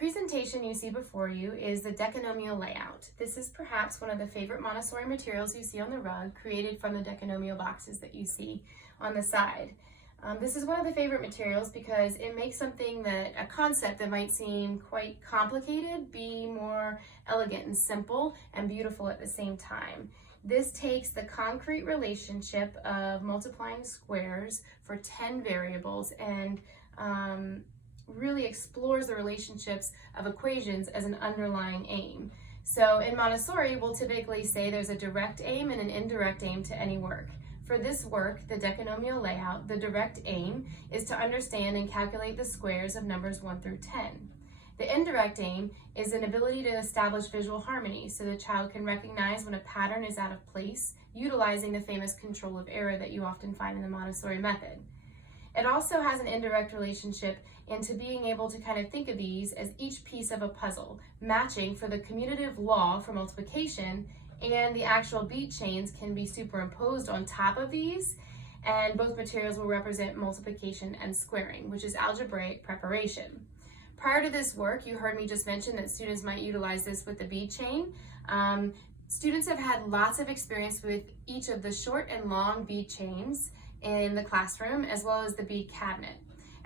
presentation you see before you is the Decanomial layout. This is perhaps one of the favorite Montessori materials you see on the rug, created from the Decanomial boxes that you see on the side. This is one of the favorite materials because it makes a concept that might seem quite complicated, be more elegant and simple and beautiful at the same time. This takes the concrete relationship of multiplying squares for 10 variables and really explores the relationships of equations as an underlying aim. So in Montessori, we'll typically say there's a direct aim and an indirect aim to any work. For this work, the Decanomial layout, the direct aim is to understand and calculate the squares of numbers 1 through 10. The indirect aim is an ability to establish visual harmony so the child can recognize when a pattern is out of place, utilizing the famous control of error that you often find in the Montessori method. It also has an indirect relationship into being able to kind of think of these as each piece of a puzzle, matching for the commutative law for multiplication, and the actual bead chains can be superimposed on top of these, and both materials will represent multiplication and squaring, which is algebraic preparation. Prior to this work, you heard me just mention that students might utilize this with the bead chain. Students have had lots of experience with each of the short and long bead chains in the classroom, as well as the bead cabinet.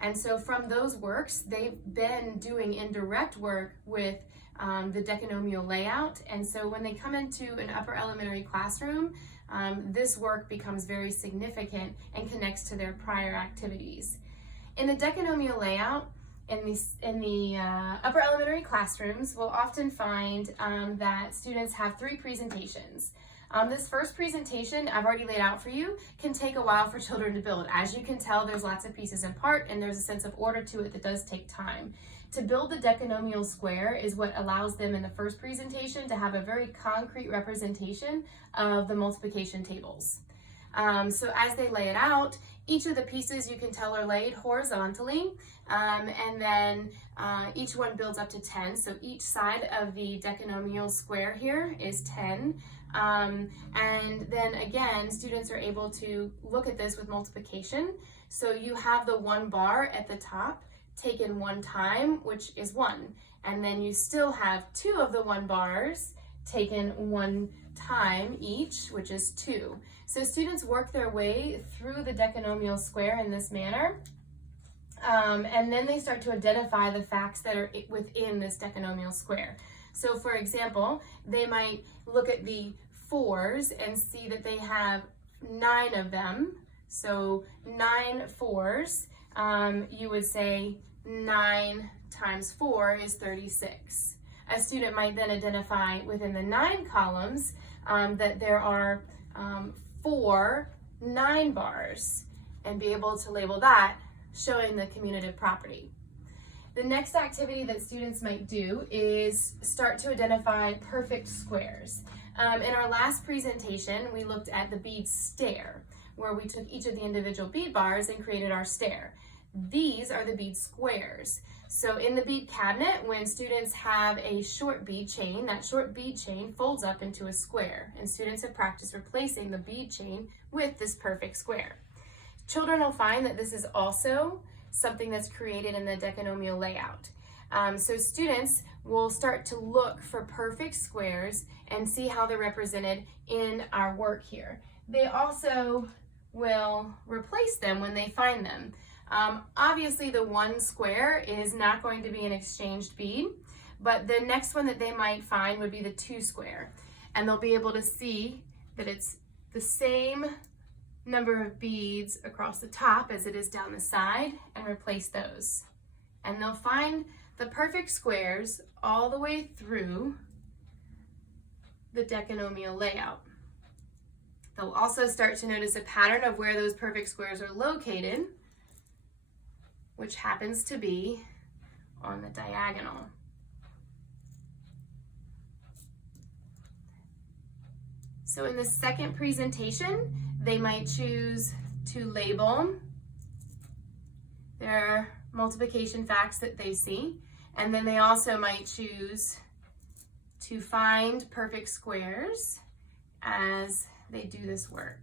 And so from those works, they've been doing indirect work with the Decanomial layout. And so when they come into an upper elementary classroom, this work becomes very significant and connects to their prior activities. In the Decanomial layout, in the upper elementary classrooms, we'll often find that students have 3 presentations. This first presentation I've already laid out for you can take a while for children to build. As you can tell, there's lots of pieces and part, and there's a sense of order to it that does take time. To build the Decanomial square is what allows them in the first presentation to have a very concrete representation of the multiplication tables. So as they lay it out, each of the pieces you can tell are laid horizontally, and then each one builds up to 10. So each side of the Decanomial square here is 10. And then again, students are able to look at this with multiplication. So you have the 1 bar at the top taken 1 time, which is 1. And then you still have 2 of the 1 bars taken 1 time each, which is 2. So students work their way through the Decanomial square in this manner. And then they start to identify the facts that are within this Decanomial square. So for example, they might look at the 4s and see that they have 9 of them. So 9 4s, you would say 9 times 4 is 36. A student might then identify within the 9 columns that there are 4 9 bars and be able to label that, showing the commutative property. The next activity that students might do is start to identify perfect squares. In our last presentation, we looked at the bead stair, where we took each of the individual bead bars and created our stair. These are the bead squares. So in the bead cabinet, when students have a short bead chain, that short bead chain folds up into a square, and students have practiced replacing the bead chain with this perfect square. Children will find that this is also something that's created in the Decanomial layout. So students will start to look for perfect squares and see how they're represented in our work here. They also will replace them when they find them. Obviously the 1 square is not going to be an exchanged bead, but the next one that they might find would be the 2 square. And they'll be able to see that it's the same number of beads across the top as it is down the side, and replace those. And they'll find the perfect squares all the way through the Decanomial layout. They'll also start to notice a pattern of where those perfect squares are located, which happens to be on the diagonal. So in the second presentation, they might choose to label their multiplication facts that they see, and then they also might choose to find perfect squares as they do this work.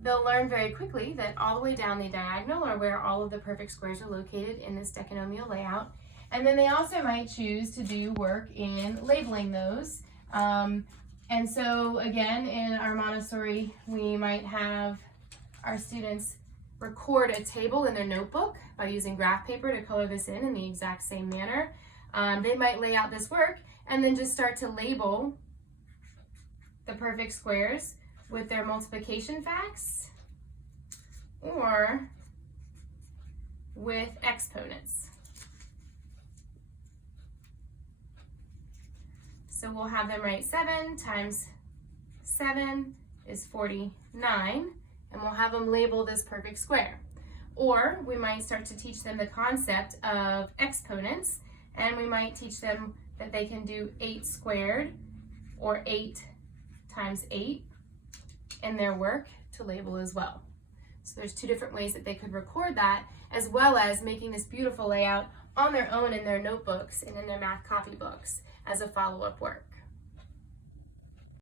they'll learn very quickly that all the way down the diagonal are where all of the perfect squares are located in this decanomial layout. And then they also might choose to do work in labeling those. And so again, in our Montessori, we might have our students record a table in their notebook by using graph paper to color this in the exact same manner. They might lay out this work and then just start to label the perfect squares with their multiplication facts or with exponents. So we'll have them write 7 times 7 is 49, and we'll have them label this perfect square. Or we might start to teach them the concept of exponents, and we might teach them that they can do 8 squared or 8 times 8 in their work to label as well. So there's 2 different ways that they could record that, as well as making this beautiful layout on their own in their notebooks and in their math copybooks as a follow-up work.